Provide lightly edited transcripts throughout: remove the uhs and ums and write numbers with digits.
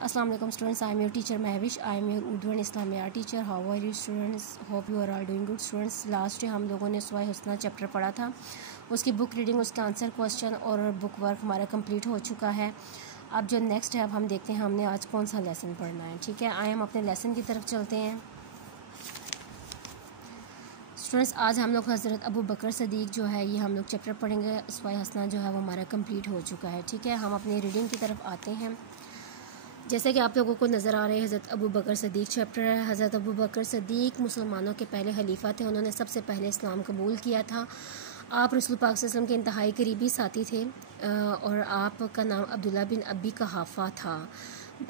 Assalamu alaikum students, I am your teacher Mahwish. I am your Urdu and Islamiyat teacher. How are you students? Hope you are all doing good students. Last हम लोगों ने सूरह हुस्ना chapter पढ़ा था, उसकी book reading, उसका answer question और book work हमारा कंप्लीट हो चुका है। अब जो नेक्स्ट है अब हम देखते हैं हमने आज कौन सा लेसन पढ़ना है। ठीक है, आए हम अपने लेसन की तरफ चलते हैं। स्टूडेंट्स आज हम लोग हज़रत अबू बकर सदीक जो है ये हम लोग चैप्टर पढ़ेंगे। सूरह हुस्ना जो है वो हमारा कंप्लीट हो चुका है। ठीक है, हम अपनी रीडिंग की तरफ आते हैं। जैसे कि आप लोगों को नज़र आ रहे हैं हज़रत अबू बकर सदीक चैप्टर है। हज़रत अबू बकर सदीक मुसलमानों के पहले खलीफा थे, उन्होंने सबसे पहले इस्लाम कबूल किया था। आप रसूल पाक सल्लल्लाहु अलैहि वसल्लम के इंतहाई करीबी साथी थे और आपका नाम अब्दुल्ला बिन अबी कहाफ़ा था।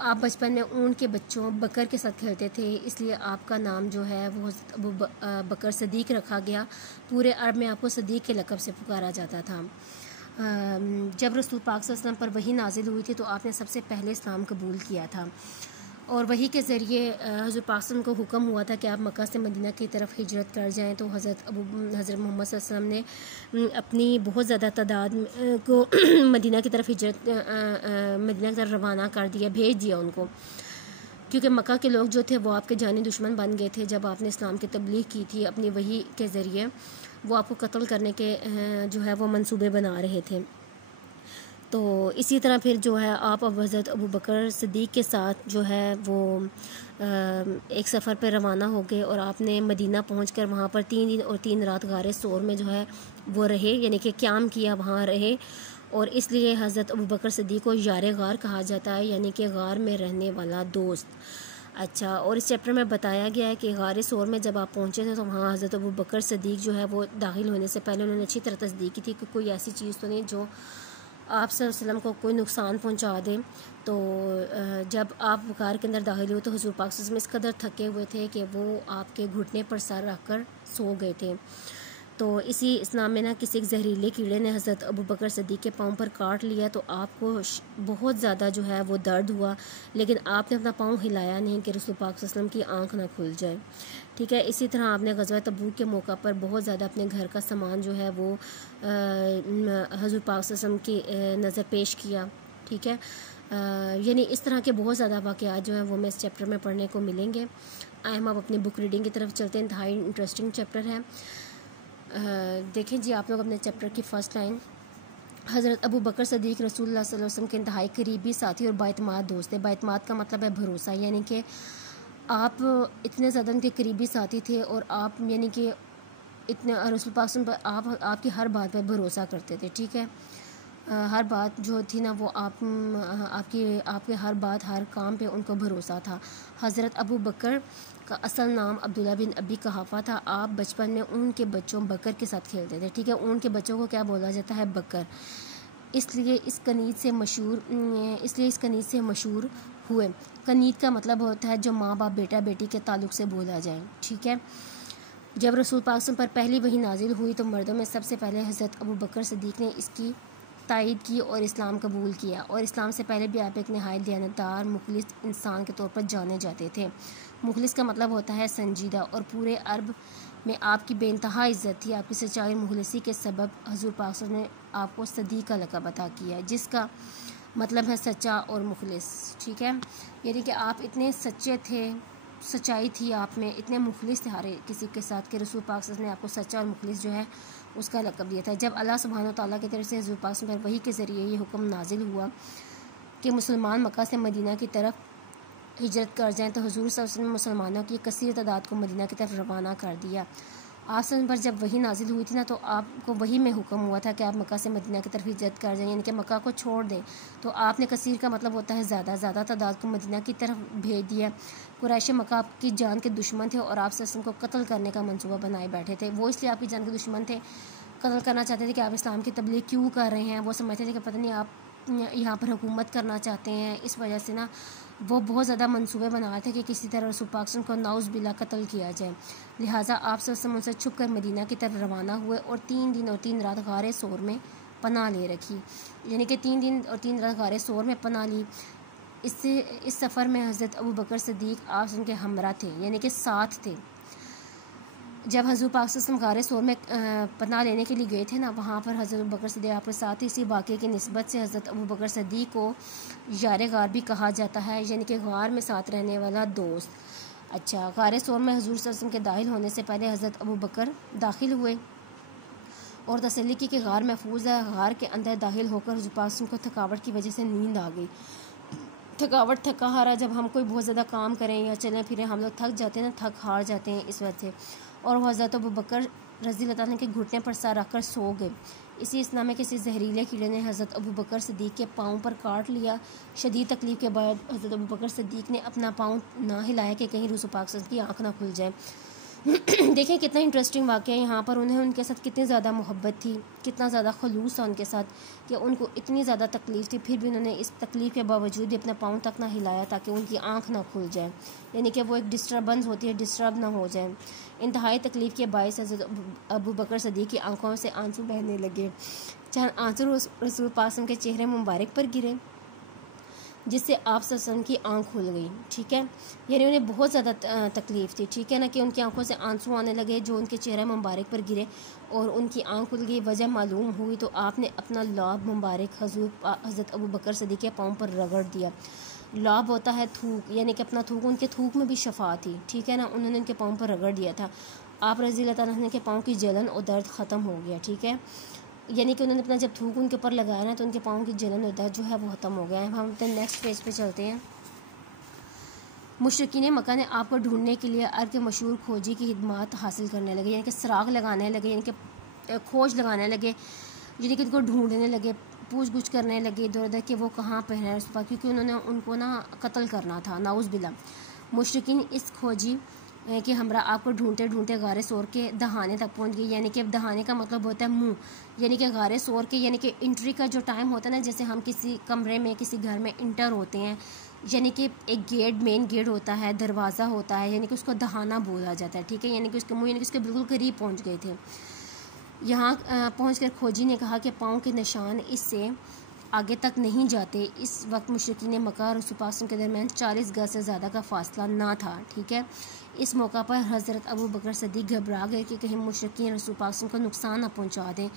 आप बचपन में ऊँट के बच्चों बकर के साथ खेलते थे, इसलिए आपका नाम जो है वो हज़रत अबू बकर सदीक रखा गया। पूरे अरब में आपको सदीक के लक़ब से पुकारा जाता था। जब रसूल पाक सल्लल्लाहु अलैहि वसल्लम पर वही नाजिल हुई थी तो आपने सबसे पहले इस्लाम कबूल किया था और वही के ज़रिए हज़रत पाक सल्लल्लाहु अलैहि वसल्लम को हुक्म हुआ था कि आप मक्का से मदीना की तरफ हिजरत कर जाएं। तो हज़रत मोहम्मद सल्लल्लाहु अलैहि वसल्लम ने अपनी बहुत ज़्यादा तादाद को मदीना की तरफ मदीना की तरफ रवाना कर दिया, भेज दिया उनको, क्योंकि मक्का के लोग जो थे वो आपके जानी दुश्मन बन गए थे। जब आपने इस्लाम की तबलीग की थी अपनी वही के ज़रिए, वो आपको कत्ल करने के जो है वो मंसूबे बना रहे थे। तो इसी तरह फिर जो है आप अब हज़रत अबू बकर सदीक के साथ जो है वो एक सफ़र पर रवाना हो गए और आपने मदीना पहुंचकर वहाँ पर 3 दिन और 3 रात गारे सौर में जो है वो रहे, यानी कि क़याम किया, वहाँ रहे। और इसलिए हज़रत अबू बकर सदीक को यार गार कहा जाता है, यानी कि गार में रहने वाला दोस्त। अच्छा, और इस चैप्टर में बताया गया है कि गार सौर में जब आप पहुँचे थे तो वहाँ हज़रत अबू बकर सदीक जो है वो दाखिल होने से पहले उन्होंने अच्छी तरह तस्दीक की थी कि कोई ऐसी चीज़ तो नहीं जो आप सल्लल्लाहु अलैहि वसल्लम को कोई नुकसान पहुंचा दे। तो जब आप गार के अंदर दाखिल हुए तो हुज़ूर पाक सल्लल्लाहु अलैहि वसल्लम इस कदर थके हुए थे कि वो आपके घुटने पर सर रख कर सो गए थे। तो इसी इस्लाम में ना किसी एक जहरीले कीड़े ने हज़रत अबू बकर सदीक के पाँव पर काट लिया तो आपको बहुत ज़्यादा जो है वो दर्द हुआ, लेकिन आपने अपना पाँव हिलाया नहीं कि रसूल पाक सल्लल्लाहु अलैहि वसल्लम की आँख ना खुल जाए। ठीक है, इसी तरह आपने ग़ज़वा तबूक के मौका पर बहुत ज़्यादा अपने घर का सामान जो है वो हज़रत पाक सल्लल्लाहु अलैहि वसल्लम की नज़र पेश किया। ठीक है, यानी इस तरह के बहुत ज़्यादा वाक़यात जो हैं वो हमें इस चैप्टर में पढ़ने को मिलेंगे। आए हम अब अपनी बुक रीडिंग की तरफ चलते हैं। इंतहाई इंटरेस्टिंग चैप्टर है। देखें जी आप लोग अपने चैप्टर की फ़र्स्ट लाइन, हज़रत अबू बकर सदीक रसूलुल्लाह सल्लल्लाहु अलैहि वसल्लम के इंतहाई करीबी साथी और बाइतमाद दोस्त थे। बाइतमाद का मतलब है भरोसा, यानी कि आप इतने ज़्यादा उनके करीबी साथी थे और आप यानी कि इतने रसूल पाक पर आपकी हर बात पर भरोसा करते थे। ठीक है, हर बात जो थी ना वो आपके हर बात हर काम पे उनको भरोसा था। हज़रत अबू बकर का असल नाम अब्दुल्ला बिन अबी कहाफ़ा था। आप बचपन में ऊँट के बच्चों बकर के साथ खेलते थे। ठीक है, ऊँट के बच्चों को क्या बोला जाता है? बकर। इसलिए इस कनीत से मशहूर हुए। कनीत का मतलब होता है जो माँ बाप बेटा बेटी के ताल्लुक़ से बोला जाए। ठीक है, जब रसूल पाक पर पहली वही नाजिल हुई तो मर्दों में सबसे पहले हज़रत अबू बकर सदीक ने इसकी तायद की और इस्लाम कबूल किया। और इस्लाम से पहले भी आप एक नहायत दयानतदार मुखलिस इंसान के तौर पर जाने जाते थे। मुखलिस का मतलब होता है संजीदा, और पूरे अरब में आपकी बेइंतहा इज़्ज़त थी। आपकी सच्चाई मुखलिसी के सबब हज़ूर पाक ने आपको सदीक का लक़ब अता किया, जिसका मतलब है सच्चा और मुखलिस। ठीक है, यानी कि आप इतने सच्चे थे, सच्चाई थी आप में, इतने मुखलिस थे हर किसी के साथ कि रसूल पाक ने आपको सच्चा और मुखलिस जो है उसका लक़ब दिया था। जब अल्लाह सुब्हानहू व तआला की तरफ से हज़ूर पाक पर वही के ज़रिए ये हुक्म नाजिल हुआ कि मुसलमान मक्का से मदीना की तरफ हिजरत कर जाएं तो हुज़ूर सल्लल्लाहु अलैहि वसल्लम ने मुसलमानों की कसीर तादाद को मदीना की तरफ रवाना कर दिया। आप पर जब वही नाजिल हुई थी ना तो आपको वही में हुक्म हुआ था कि आप मक्का से मदीना की तरफ हिजरत कर जाएं, यानी कि मक्का को छोड़ दें। तो आपने कसीर का मतलब होता है ज़्यादा तादाद को मदीना की तरफ भेज दिया। कुरैश मक्का आपकी जान के दुश्मन थे और आप सल्लल्लाहु अलैहि वसल्लम को कत्ल करने का मंसूबा बनाए बैठे थे। वो इसलिए आपकी जान के दुश्मन थे, कत्ल करना चाहते थे कि आप इस्लाम की तबलीग क्यों कर रहे हैं। वो समझते थे कि पता नहीं आप यहाँ पर हुकूमत करना चाहते हैं। इस वजह से ना वो बहुत ज़्यादा मंसूबे बना रहे थे कि किसी तरह रसूल पाक को नाउज़ बिल्ला कत्ल किया जाए। लिहाजा आप सब उनसे छुप कर मदीना की तरफ रवाना हुए और 3 दिन और 3 रात गारे सौर में पनाह ले रखी, यानी कि 3 दिन और 3 रात गारे सौर में पनाह ली। इस सफ़र में हज़रत अबू बकर सदीक आप उनके हमरा थे, यानी कि साथ थे। जब हज़रत पाक सल्लल्लाहु अलैहि वसल्लम गारे सौर में पनाह लेने के लिए गए थे ना, वहाँ पर हज़रत अबू बकर सिद्दीक़ आपके साथ ही इसी वाक़े की निस्बत से हज़रत अबू बकर सिद्दीक़ को यार गार भी कहा जाता है, यानी कि गार में साथ रहने वाला दोस्त। अच्छा, गारे सौर में हज़ूर सल्लल्लाहु अलैहि वसल्लम के दाखिल होने से पहले हज़रत अबू बकर दाखिल हुए और तसल्ली की कि गार महफूज है। गार के अंदर दाखिल होकर हज़रत पाक सल्लल्लाहु अलैहि वसल्लम को थकावट की वजह से नींद आ गई। थकावट, थका हारा, जब हम कोई बहुत ज़्यादा काम करें या चलें फिरें हम लोग थक जाते हैं ना, थक हार जाते हैं इस वजह से। और हज़रत अबू बकर रज़ी अल्लाह तआला के घुटने पर सर रखकर सो गए। इसी असना में किसी जहरीले कीड़े ने हज़रत अबू बकर सिद्दीक़ के पाँव पर काट लिया। शदीद तकलीफ़ के बाद हज़रत अबू बकर सिद्दीक़ ने अपना पाँव ना हिलाया कि कहीं रसूल पाक सल्लल्लाहु अलैहि वसल्लम की आँख ना खुल जाए। देखें कितना इंटरेस्टिंग वाक़या है। यहाँ पर उन्हें उनके साथ कितनी ज़्यादा मोहब्बत थी, कितना ज़्यादा खलूस था उनके साथ कि उनको इतनी ज़्यादा तकलीफ़ थी, फिर भी उन्होंने इस तकलीफ़ के बावजूद भी अपना पाँव तक ना हिलाया ताकि उनकी आँख ना खुल जाए, यानी कि वो एक डिस्टर्बेंस होती है, डिस्टर्ब ना हो जाए। इंतहाई तकलीफ़ के बायस हज़रत अबू बकर सिद्दीक़ की आंखों से आंसू बहने लगे। चंद आंसू रसूल पाक के चेहरे मुबारक पर गिरे, जिससे आप सल्लल्लाहु की आँख खुल गई। ठीक है, यानी उन्हें बहुत ज़्यादा तकलीफ़ थी। ठीक है ना, कि उनकी आंखों से आंसू आने लगे जो उनके चेहरे मुबारक पर गिरे और उनकी आँख खुल गई। वजह मालूम हुई तो आपने अपना लाभ मुबारक हज़रत अबू बकर सिद्दीक़ के पाँव पर रगड़ दिया। लाभ होता है थूक, यानी कि अपना थूक, उनके थूक में भी शफा थी। ठीक है ना, उन्होंने उनके पाँव पर रगड़ दिया था। आप रज़ी अल्लाह तआला के पाँव की जलन और दर्द ख़त्म हो गया। ठीक है, यानी कि उन्होंने अपना जब थूक उनके ऊपर लगाया ना तो उनके पाँव की जलन और दर्द जो है वो ख़त्म हो गया है। हम अपने नेक्स्ट पेज पे चलते हैं। मुशरिकीन मक्का ने आपको ढूंढने के लिए अर्क के मशहूर खोजी की खिदमत हासिल करने लगे, यानी कि सराग लगाने लगे, यानी कि खोज लगाने लगे, यानी कि उनको ढूंढने लगे, पूछ गुछ करने लगे इधर उधर कि वो कहाँ पर है, क्योंकि उन्होंने उनको ना कत्ल करना था, नाउज़ बिल्लाह। मुशरिकीन इस खोजी कि हमरा आपको ढूंढते ढूंढते गारे सोर के दहाने तक पहुंच गई, यानी कि दहाने का मतलब होता है मुंह, यानी कि गारे सोर के, यानी कि एंट्री का जो टाइम होता है ना, जैसे हम किसी कमरे में किसी घर में इंटर होते हैं, यानी कि एक गेट, मेन गेट होता है, दरवाज़ा होता है, यानी कि उसको दहाना बोला जाता है। ठीक है, यानी कि उसके मुँह, यानी कि उसके बिल्कुल करीब पहुँच गए थे। यहाँ पहुँच कर खोजी ने कहा कि पाँव के निशान इससे आगे तक नहीं जाते। इस वक्त मुशरिकीन मक्का और रसूल पाक के दरमियान 40 गज से ज़्यादा का फासला ना था। ठीक है, इस मौका पर हज़रत अबू बकर सिद्दीक़ घबरा गए कि कहीं मुशरिकीन रसूल पाक को नुकसान न पहुंचा दें।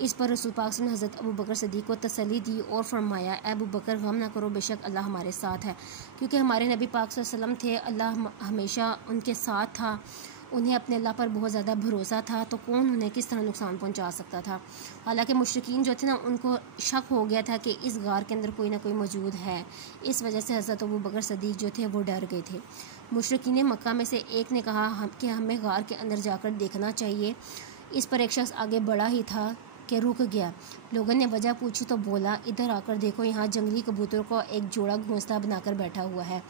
इस पर रसूल पाक ने हज़रत अबू बकर सिद्दीक़ को तसल्ली दी और फरमाया, ए अबू बकर गम ना करो, बेशक अल्लाह हमारे साथ है। क्योंकि हमारे नबी पाक सल्लल्लाहु अलैहि वसल्लम थे, अल्लाह हमेशा उनके साथ था, उन्हें अपने अल्लाह पर बहुत ज़्यादा भरोसा था, तो कौन उन्हें किस तरह नुकसान पहुंचा सकता था। हालांकि मुशरिकीन जो थे ना, उनको शक हो गया था कि इस गार के अंदर कोई ना कोई मौजूद है। इस वजह से हज़रत अबू बकर सिद्दीक़ जो थे वो डर गए थे। मुशरिकीन मक्का में से एक ने कहा कि हमें गार के अंदर जाकर देखना चाहिए। इस पर एक शख्स आगे बढ़ा ही था कि रुक गया। लोगों ने वजह पूछी तो बोला, इधर आकर देखो, यहाँ जंगली कबूतरों का एक जोड़ा घोंसला बनाकर बैठा हुआ है।